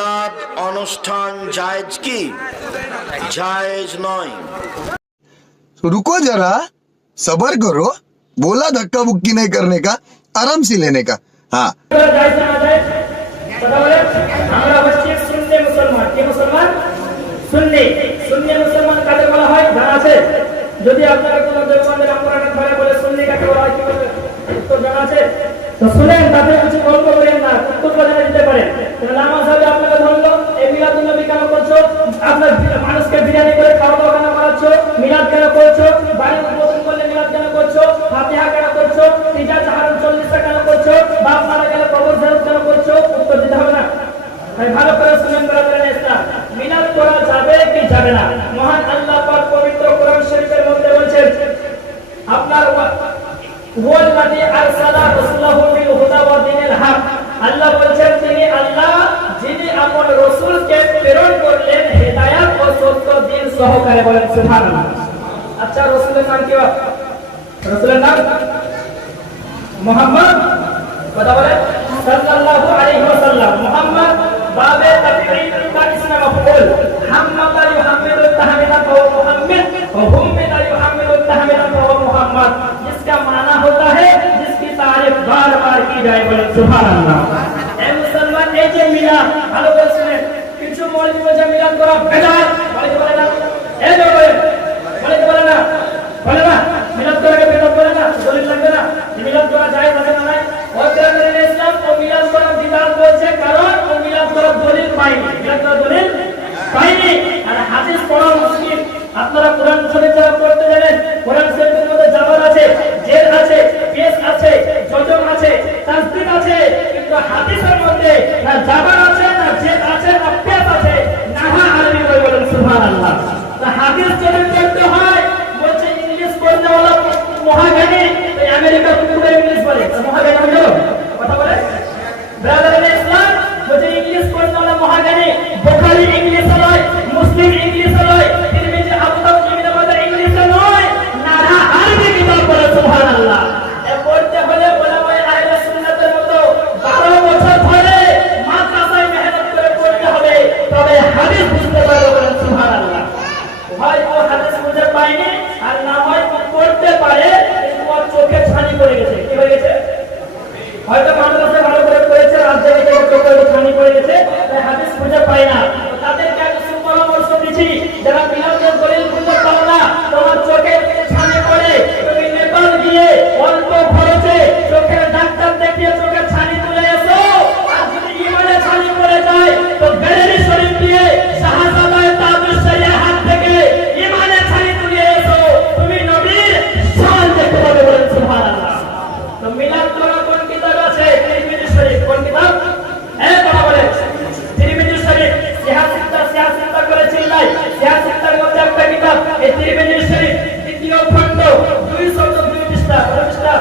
মিলাদ অনুষ্ঠান জায়েজ কি? জায়েজ নয়। रुको जरा सबर करो बोला धक्का बुक्की नहीं करने का आराम से लेने का हाँ যদি আপনারা কোনো দেবমানের আপনারা ঘরে বলে শুনলে কাকে বলা হয় কি বলে উত্তর জানা আছে তো শুনেন তাদের কিছু গল্প করেন না উত্তর বাজারে দিতে আল্লাহ বলছেন তিনি আল্লাহ যিনি আপন রসুলকে প্রেরণ করলেন হেদায়াত ও সত্য দিন সহকারে বলেন সুহান আচ্ছা রসুলের নাম কি রসুলের নাম মোহাম্মদ কথা বলেন সাল্লাল্লাহু আলাইহি ওয়াসাল্লাম মোহাম্মদ বাবে তাকরিম তা ইসলাম ফুল হাম্মাদা ইউহাম্মিদু তাহমিদা ফাও মুহাম্মদ ও হুম্মিদা ইউহাম্মিদু তাহমিদা ফাও মুহাম্মদ इसका माना होता है বারবার কি যায় বলে সুবহানাল্লাহ। এই মুসলমান এই যে মিলাদ ভালো করে শুনে কিছু মৌলবি মজা মিলাদ করা বেদাত। বলে বলে না। এই যে বলে বলে বলে না। বলে না। মিলাদ করা বেদাত বলে না। বলে লাগবে না। মিলাদ করা যায় না না ওই ইসলাম ও মিলাদ করা বলছে কারণ ও মিলাদ করা দলিল পাইনি মিলাদ করা দলিল পাইনি আর হাদিস পড়া মুশকিল। আপনারা কোরআন শরীফ যারা পড়তে জানেন, কোরআন শরীফের জামাল আছে জেল আছে কেস আছে জজম আছে। পৃষ্ঠা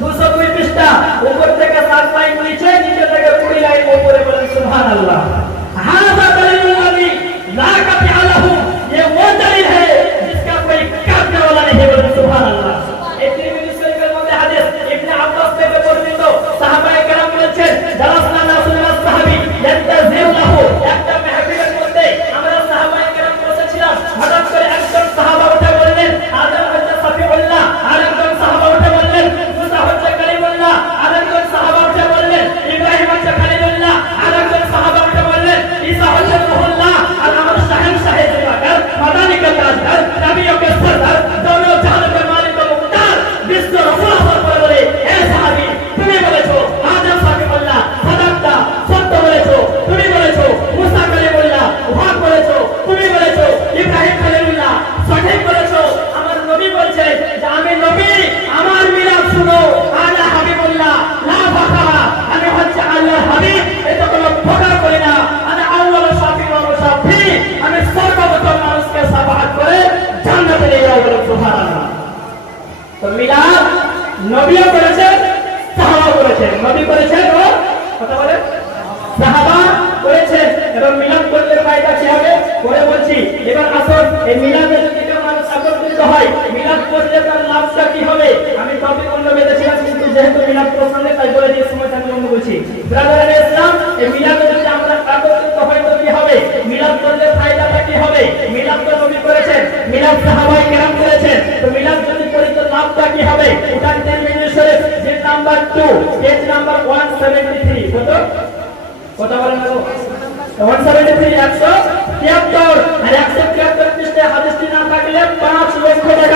দুশো পঁয়ত্রিশটা পৃষ্ঠা। উপর থেকে সাত লাইন নিচে নিচে থেকে কুড়ি লাইন উপরে বলেন সুবহানাল্লাহ। কি করেছেন ও? কথা বলে? সাহাবা করেছেন এবং মিলাদ করতে বাইক আছে হবে। পরে বলছি, এবার আসল এই মিলাদ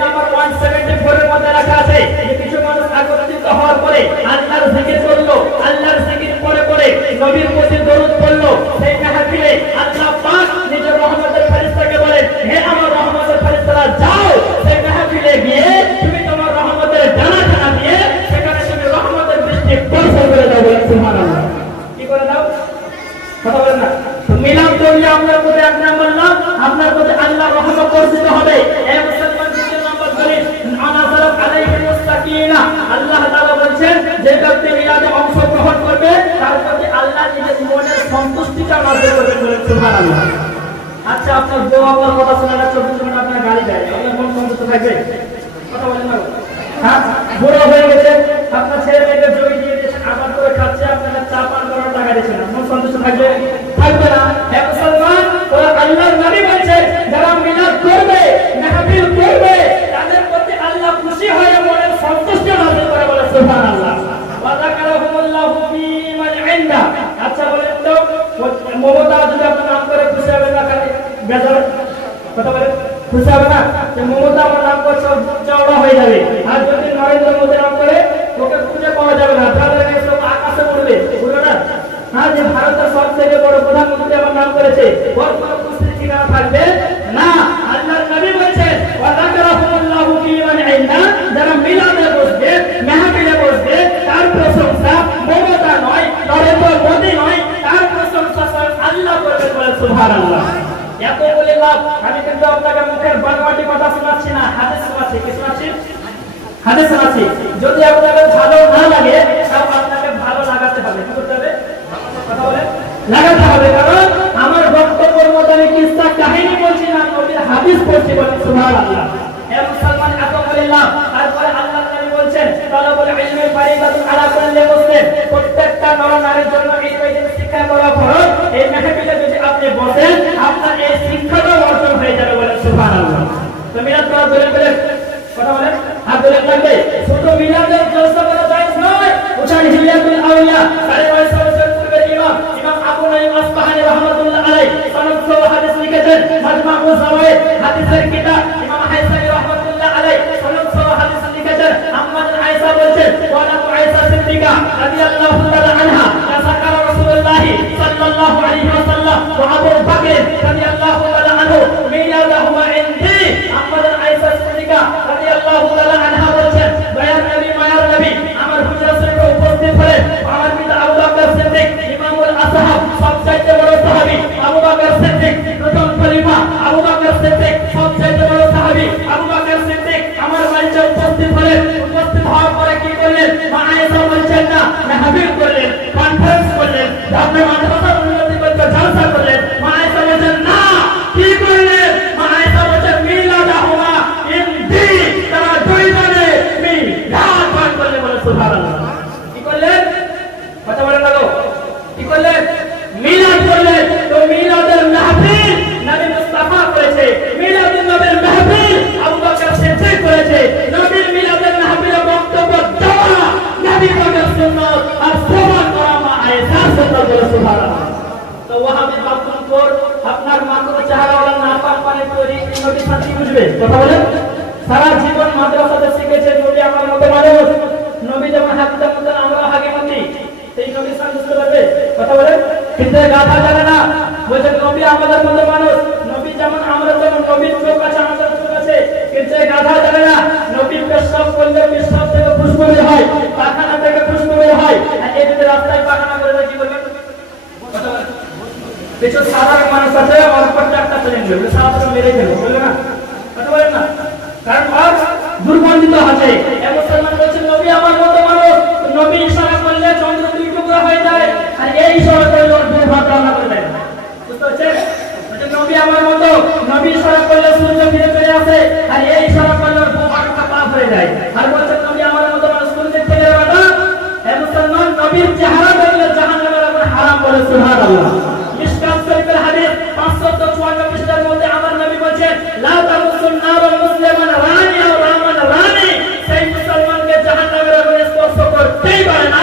number one যদি আপনাকে ভালো না লাগে লাগাতে হবে। কারণ আমার বক্তব্যের মধ্যে আমি কিস্তা কাহিনী বলছি না, আমি হাদিস বলছি প্রত্যেকটা নর নারীর জন্য এই শিক্ষা করা ফরজ। এই মেহফিল বসেন আপনার এই শিক্ষাটা অর্জন হয়ে যাবে বলে সুফান আল্লাহ তো মিলাদ করা দূরে করে কথা বলেন। হাত দূরে করবে শুধু মিলাদের জলসা করা যায় নয়। উঠান হিলিয়াতুল আউলিয়া, সাড়ে পয়সা বছর পূর্বের ইমাম ইমাম আবু নাইম আসবাহানি রহমাতুল্লাহ আলাই সনদ সহ হাদিস লিখেছেন। মাজমা ও সাওয়ে হাদিসের কিতাব, ইমাম হাইসানি রহমাতুল্লাহ আলাই সনদ সহ হাদিস লিখেছেন। আম্মাদ আয়েশা বলছেন, ওয়ালা আয়েশা সিদ্দিকা রাদিয়াল্লাহু তাআলা আনহা সাকারা রাসূলুল্লাহ সাল্লাল্লাহু আলাইহি হবে আমি আল্লাহ আপনার মাধ্যমে চেহারাওয়ালা না পাক পানি তৈরি নদী ছাত্রী বুঝবে। কথা বলেন? সারা জীবন মাদ্রাসাতে শিখেছে নবী আমার মতো মানুষ, নবী যেমন হাকিতা মতন আমরা হাকিমতি এই নবী সান বুঝতে কথা বলেন? কিন্তু গাথা জানে না। বলছে নবী আমাদের মতো মানুষ, নবী যেমন আমরা যেমন নবীর চোখ আছে, আমাদের চোখ আছে। কিন্তু গাথা জানে না, নবী পেশাব করলে পেশাব থেকে খুশবু হয় পাখানা থেকে খুশবু হয়। এই যদি রাস্তায় পাখানা দেখছ সাধারণ মানুষ আছে আমার উপর চারটা চ্যালেঞ্জ হলো সাধারণ মেরে ফেলো বলবে না? কথা বলেন না? কারণ আর দুর্গন্ধিত আছে মুসলমান বলছে, নবী আমার মতো মানুষ, নবী ইশারা করলে চন্দ্র দুই টুকরা হয়ে যায়, আর এই ইশারা করলে ওর দুর্ভাগ রান্না করে দেয়। বুঝতে পারছেন? নবী আমার মতো, নবী ইশারা করলে সূর্য ফিরে চলে আসে, আর এই ইশারা করলে ওর দুর্ভাগ পাপ হয়ে যায়। আর বলছে, নবী আমার মতো মানুষ কোন দিক থেকে বাটা মুসলমান নবীর চেহারা দেখলে জাহান্নামের উপর হারাম করে সুবহানাল্লাহ। শরীফের হাদিস 554 পৃষ্ঠার মধ্যে আমার নবী বলেছেন লা তামুসুন নার মুসলিমান রানি ও রামান রানি সেই মুসলমানকে জাহান্নামের আগুনে স্পর্শ করতেই পারে না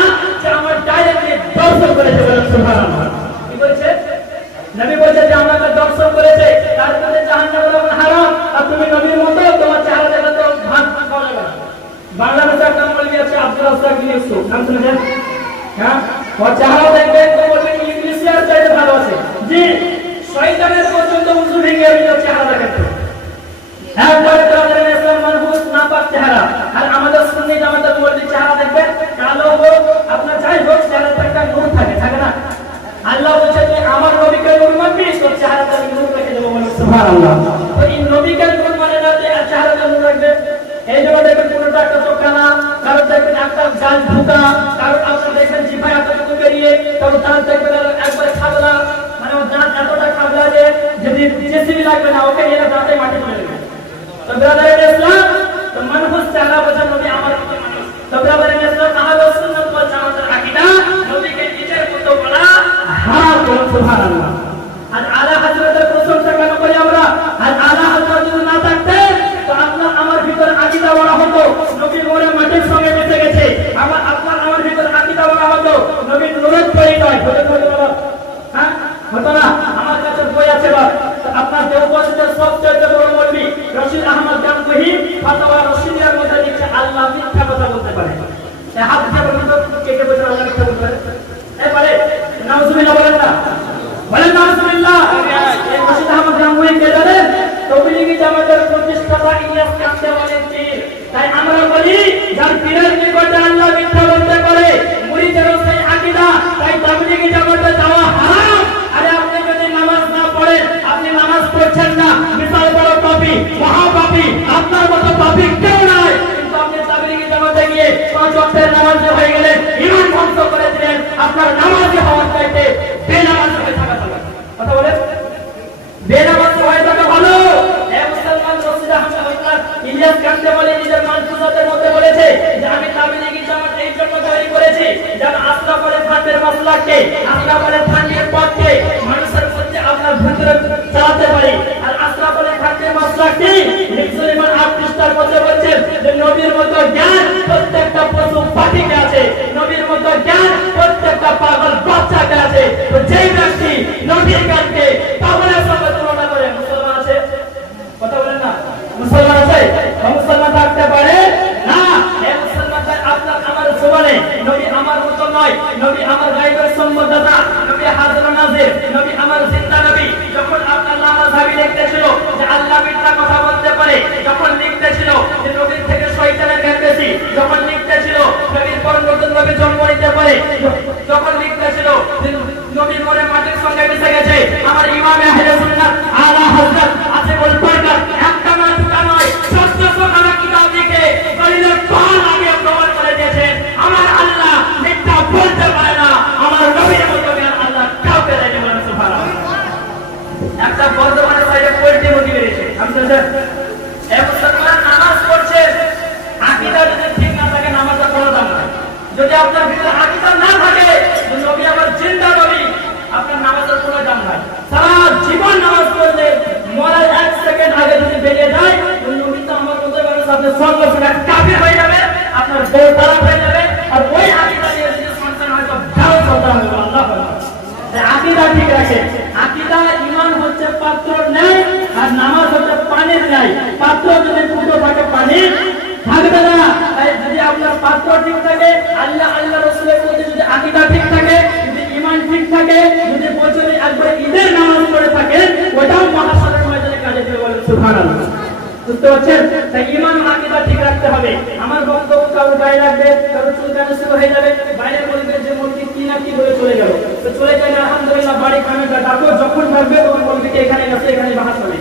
জামাতে গিয়ে পাঁচ অক্টের নামাজ হয়ে গেলে ইমান ধ্বংস করে দিলেন। আপনার নামাজ হওয়ার চাইতে বেনামাজ হয়ে থাকা কথা বেনামাজ হয়ে থাকা ভালো। ভেতরে চালাতে পারি। মাসলা কি মুসলমান আত্মীয়তার মধ্যে বলছেন যে নবীর মতো জ্ঞান প্রত্যেক আপনাদের সর্বসেবা কাপে হয়ে যাবে, আপনার বউ খারাপ হয়ে যাবে, আর ওই আকিদা ঠিক পাত্র থাকে, আল্লাহ আল্লাহ যদি থাকে, যদি ইমান ঠিক থাকে, যদি ঈদের নামাজ পড়ে থাকে ওটাও মহাসারের ময়দানে কাজে দেবে বলেন বুঝতে পারছেন? তাই ইমান আকিদা ঠিক রাখতে হবে। আমার বক্তব্য কারোর গায়ে লাগবে কারোর চুল কানে শুরু হয়ে যাবে? বাইরে বলবে যে মুরগি কি না কি বলে চলে গেল। তো চলে যাবে আলহামদুলিল্লাহ, বাড়ি, কানে ডাকো, যখন থাকবে তখন বলবে এখানে গেছে, এখানে বাহাত হবে।